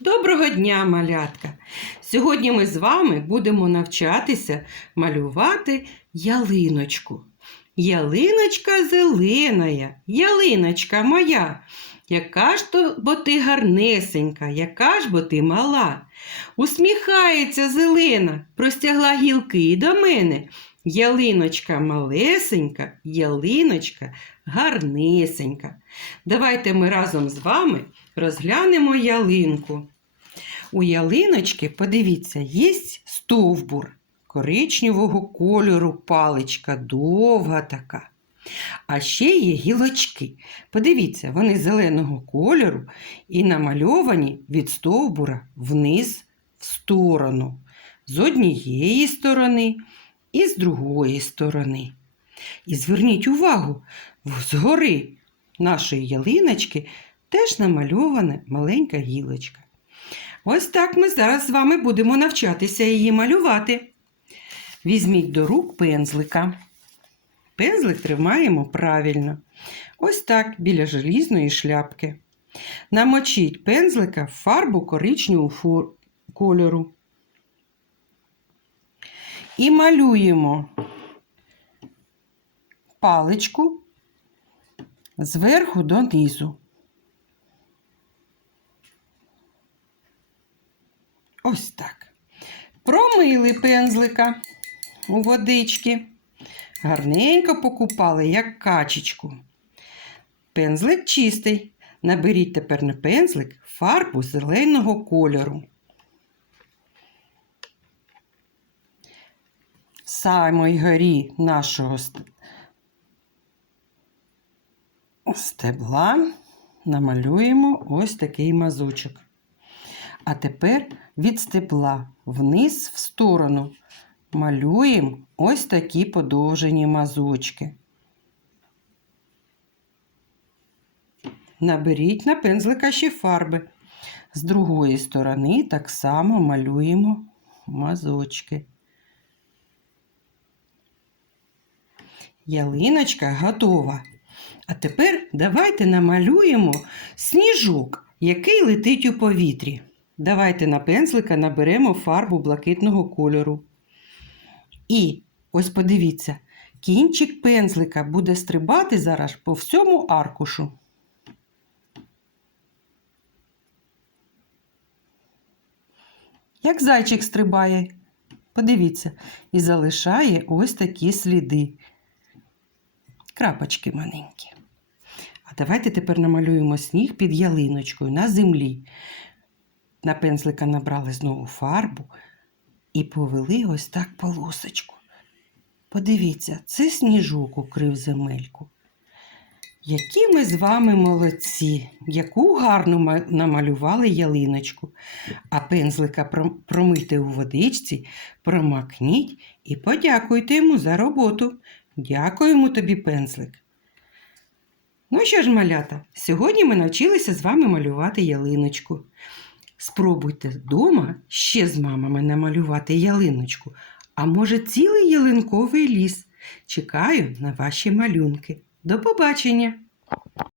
Доброго дня, малятка! Сьогодні ми з вами будемо навчатися малювати ялиночку. Ялиночка зеленая, ялиночка моя. Яка ж то бо ти гарнесенька, яка ж бо ти мала. Усміхається зелена, простягла гілки до мене. Ялиночка малесенька, ялиночка гарнесенька. Давайте ми разом з вами розглянемо ялинку. У ялиночки, подивіться, є стовбур коричневого кольору паличка, довга така. А ще є гілочки. Подивіться, вони зеленого кольору і намальовані від стовбура вниз в сторону. З однієї сторони і з другої сторони. І зверніть увагу, згори нашої ялиночки теж намальована маленька гілочка. Ось так ми зараз з вами будемо навчатися її малювати. Візьміть до рук пензлика. Пензлик тримаємо правильно. Ось так, біля желізної шляпки. Намочіть пензлика в фарбу коричневого кольору. І малюємо паличку зверху донизу. Ось так. Промили пензлика у водички. Гарненько покупали, як качечку. Пензлик чистий. Наберіть тепер на пензлик фарбу зеленого кольору. В самій горі нашого стебла намалюємо ось такий мазочок. А тепер від стебла вниз в сторону малюємо ось такі подовжені мазочки. Наберіть на пензлика ще фарби. З другої сторони так само малюємо мазочки. Ялиночка готова. А тепер давайте намалюємо сніжок, який летить у повітрі. Давайте на пензлика наберемо фарбу блакитного кольору. І ось подивіться, кінчик пензлика буде стрибати зараз по всьому аркушу. Як зайчик стрибає, подивіться, і залишає ось такі сліди. Крапочки маленькі. А давайте тепер намалюємо сніг під ялиночкою на землі. На пензлика набрали знову фарбу і повели ось так полосочку. Подивіться, це сніжок укрив земельку. Які ми з вами молодці, яку гарну намалювали ялиночку. А пензлика про- промийте у водичці, промакніть і подякуйте йому за роботу. Дякуємо тобі, пензлик. Ну що ж, малята, сьогодні ми навчилися з вами малювати ялиночку. Спробуйте вдома ще з мамами намалювати ялиночку, а може цілий ялинковий ліс. Чекаю на ваші малюнки. До побачення!